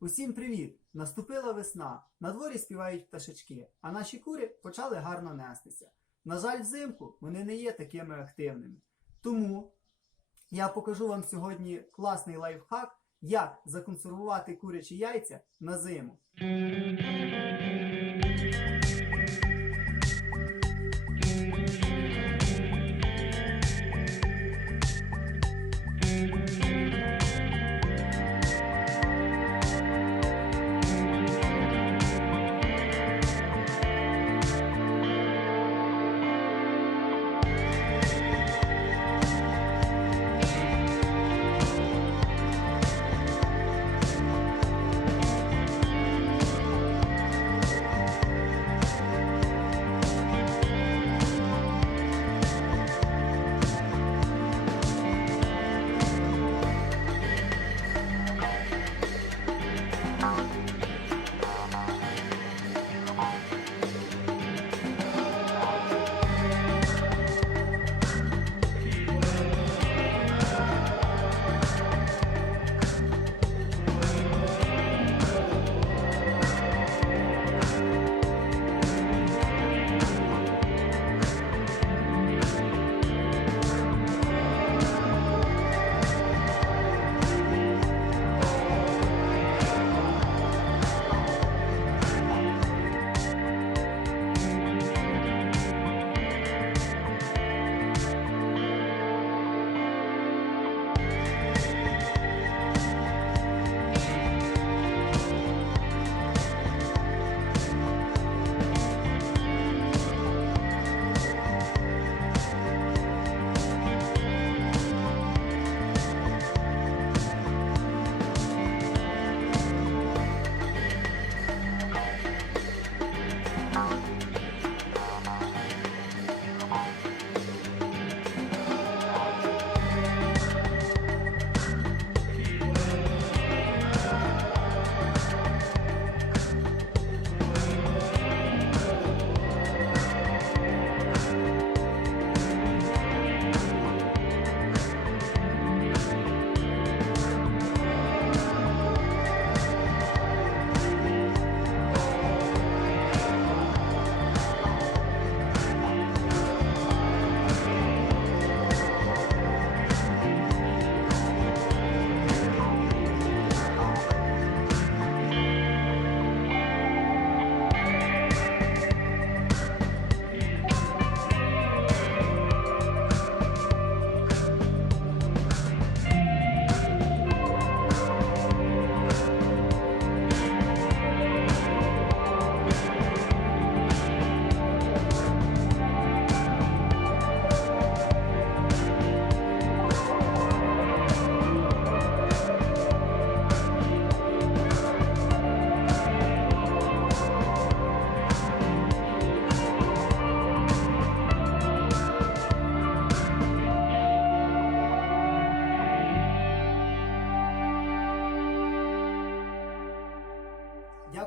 Усім привіт! Наступила весна. На дворі співають пташечки, а наші кури почали гарно нестися. На жаль, взимку вони не є такими активними. Тому я покажу вам сьогодні класний лайфхак, як законсервувати курячі яйця на зиму.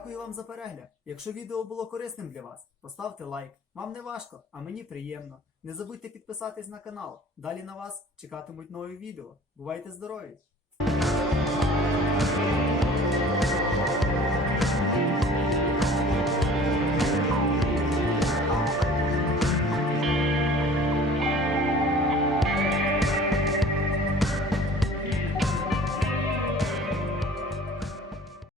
Дякую вам за перегляд. Якщо відео було корисним для вас, поставте лайк. Вам не важко, а мені приємно. Не забудьте підписатись на канал. Далі на вас чекатимуть нові відео. Бувайте здорові!